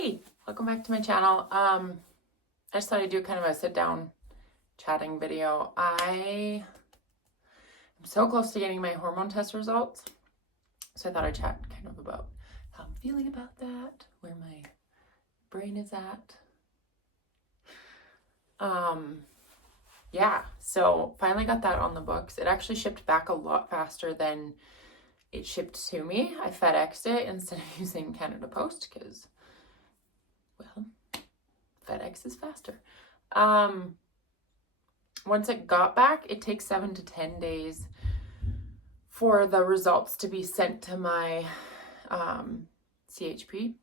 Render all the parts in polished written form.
Hey, welcome back to my channel. I just thought I'd do kind of a sit down chatting video. I am so close to getting my hormone test results, so I thought I'd chat kind of about how I'm feeling about that, where my brain is at. Yeah, so finally got that on the books. It actually shipped back a lot faster than it shipped to me. I FedExed it instead of using Canada Post because, well, FedEx is faster. Once it got back, it takes 7 to 10 days for the results to be sent to my CHP.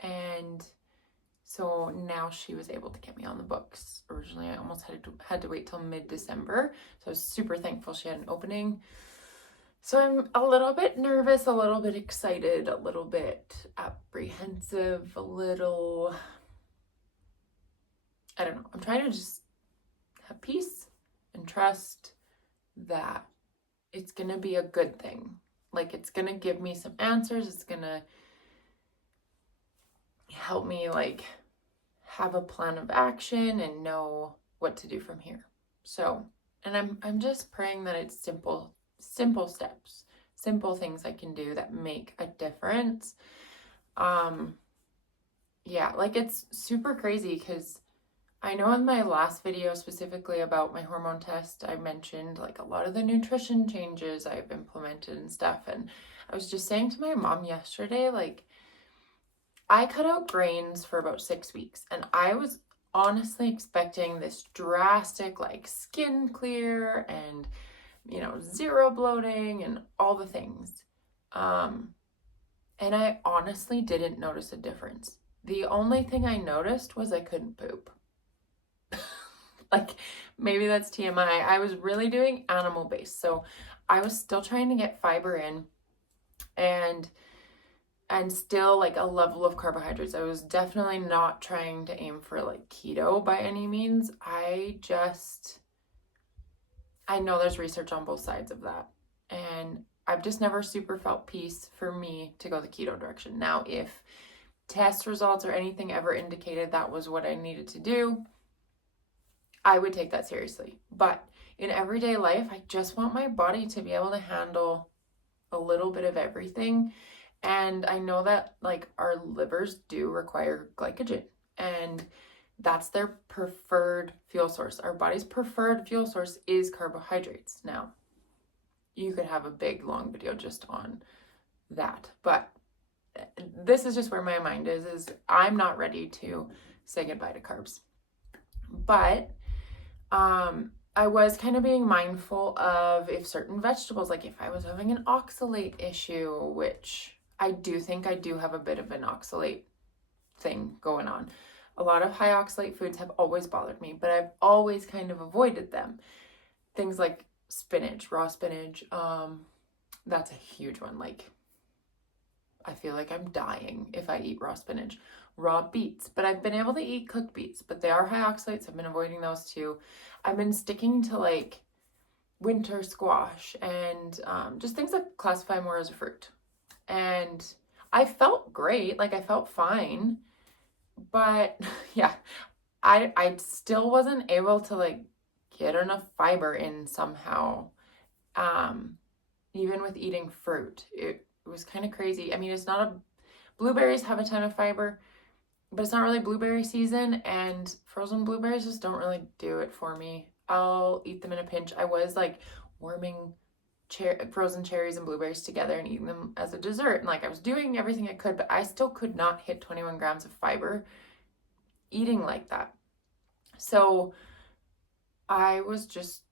And so now she was able to get me on the books. Originally, I almost had to wait till mid-December. So I was super thankful she had an opening. So I'm a little bit nervous, a little bit excited, a little bit apprehensive, a little, I don't know. I'm trying to just have peace and trust that it's going to be a good thing. Like, it's going to give me some answers. It's going to help me, like, have a plan of action and know what to do from here. So, and I'm just praying that it's simple steps, simple things I can do that make a difference. Yeah, like, it's super crazy because I know in my last video specifically about my hormone test, I mentioned like a lot of the nutrition changes I've implemented and stuff. And I was just saying to my mom yesterday, like, I cut out grains for about 6 weeks and I was honestly expecting this drastic, like, skin clear and, zero bloating and all the things. And I honestly didn't notice a difference. The only thing I noticed was I couldn't poop. Like, maybe that's TMI. I was really doing animal based. So I was still trying to get fiber in and still like a level of carbohydrates. I was definitely not trying to aim for like keto by any means. I know there's research on both sides of that. And I've just never super felt peace for me to go the keto direction. Now, if test results or anything ever indicated that was what I needed to do, I would take that seriously. But in everyday life, I just want my body to be able to handle a little bit of everything. And I know that like our livers do require glycogen, and that's their preferred fuel source. Our body's preferred fuel source is carbohydrates. Now, you could have a big long video just on that, but this is just where my mind is I'm not ready to say goodbye to carbs. But I was kind of being mindful of if certain vegetables, like if I was having an oxalate issue, which I do think I do have a bit of an oxalate thing going on. A lot of high oxalate foods have always bothered me, but I've always kind of avoided them. Things like spinach, raw spinach, that's a huge one. Like, I feel like I'm dying if I eat raw spinach. Raw beets, but I've been able to eat cooked beets, but they are high oxalates. I've been avoiding those too. I've been sticking to like winter squash and just things that classify more as a fruit. And I felt great, like I felt fine, but yeah, I still wasn't able to like get enough fiber in somehow. Even with eating fruit, it was kind of crazy. I mean, blueberries have a ton of fiber, but it's not really blueberry season, and frozen blueberries just don't really do it for me. I'll eat them in a pinch. I was like warming frozen cherries and blueberries together and eating them as a dessert. And like I was doing everything I could, but I still could not hit 21 grams of fiber eating like that. So I was just,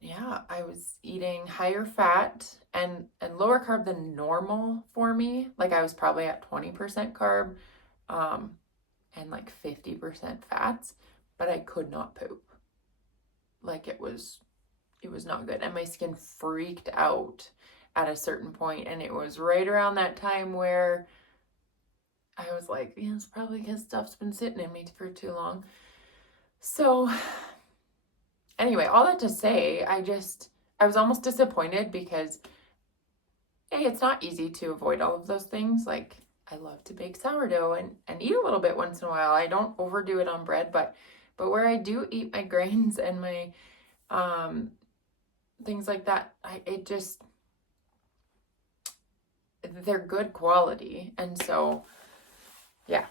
I was eating higher fat and lower carb than normal for me. Like I was probably at 20% carb, and like 50% fats, but I could not poop. Like it was not good. And my skin freaked out at a certain point. And it was right around that time where I was like, yeah, it's probably because stuff's been sitting in me for too long. So anyway, all that to say, I was almost disappointed because, hey, it's not easy to avoid all of those things. Like, I love to bake sourdough and eat a little bit once in a while. I don't overdo it on bread, but where I do eat my grains and my things like that, they're good quality. And so, yeah,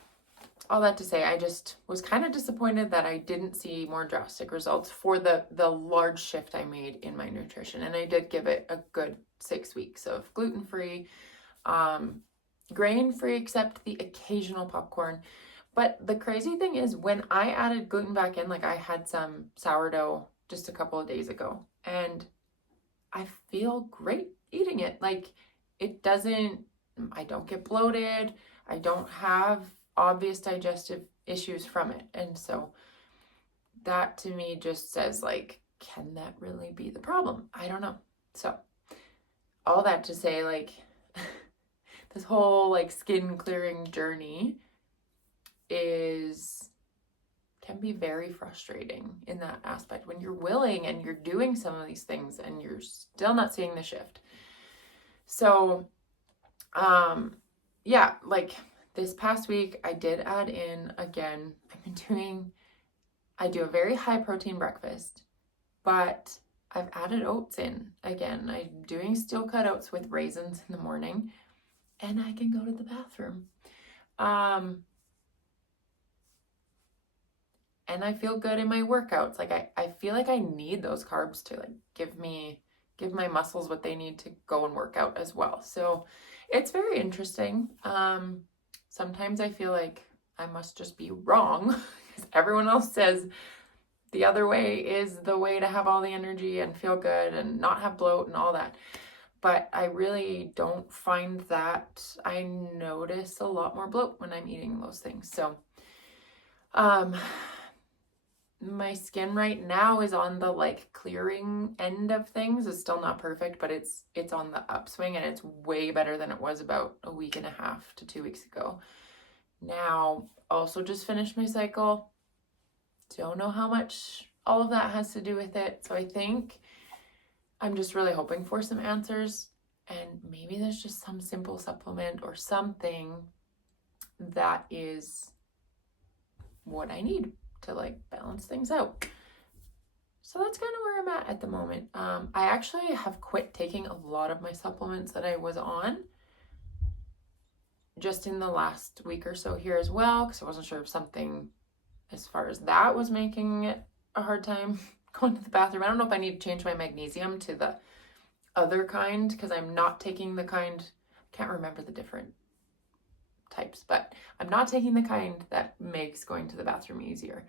all that to say, I just was kind of disappointed that I didn't see more drastic results for the large shift I made in my nutrition. And I did give it a good 6 weeks of gluten-free, grain-free, except the occasional popcorn. But the crazy thing is, when I added gluten back in, like I had some sourdough just a couple of days ago, and I feel great eating it. Like, I don't get bloated. I don't have obvious digestive issues from it. And so that to me just says, like, can that really be the problem? I don't know. So all that to say, like, this whole like skin clearing journey can be very frustrating in that aspect when you're willing and you're doing some of these things and you're still not seeing the shift. So, yeah, like this past week I did add in again, I do a very high protein breakfast, but I've added oats in again. I'm doing steel cut oats with raisins in the morning, and I can go to the bathroom. And I feel good in my workouts. Like I feel like I need those carbs to like give my muscles what they need to go and work out as well. So it's very interesting. Sometimes I feel like I must just be wrong because everyone else says the other way is the way to have all the energy and feel good and not have bloat and all that. But I really don't find that. I notice a lot more bloat when I'm eating those things. So, my skin right now is on the like clearing end of things. It's still not perfect, but it's on the upswing, and it's way better than it was about a week and a half to 2 weeks ago. Now, also just finished my cycle. Don't know how much all of that has to do with it. So I think I'm just really hoping for some answers, and maybe there's just some simple supplement or something that is what I need to like balance things out. So that's kind of where I'm at the moment. I actually have quit taking a lot of my supplements that I was on just in the last week or so here as well, because I wasn't sure if something as far as that was making it a hard time going to the bathroom. I don't know if I need to change my magnesium to the other kind, because I'm not taking the kind, I can't remember the different types, but I'm not taking the kind that makes going to the bathroom easier,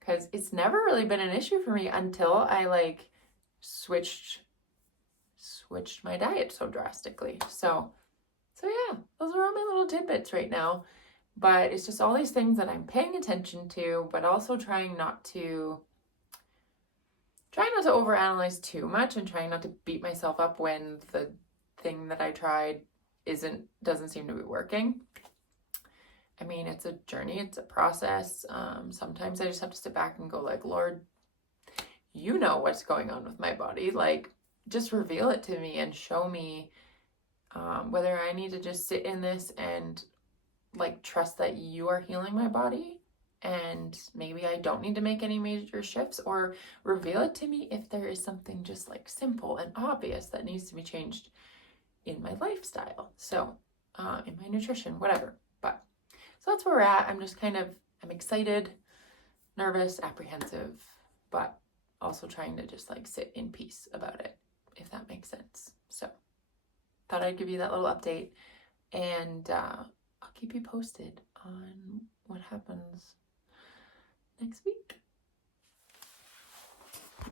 because it's never really been an issue for me until I like switched my diet so drastically. So yeah, those are all my little tidbits right now. But it's just all these things that I'm paying attention to, but also trying not to overanalyze too much, and trying not to beat myself up when the thing that I tried doesn't seem to be working. I mean, it's a journey, it's a process. Sometimes I just have to sit back and go like, Lord, you know what's going on with my body. Like, just reveal it to me and show me whether I need to just sit in this and like trust that you are healing my body, and maybe I don't need to make any major shifts, or reveal it to me if there is something just like simple and obvious that needs to be changed in my lifestyle. So in my nutrition, whatever. But so that's where we're at. I'm excited, nervous, apprehensive, but also trying to just like sit in peace about it, if that makes sense. So thought I'd give you that little update, and I'll keep you posted on what happens next week.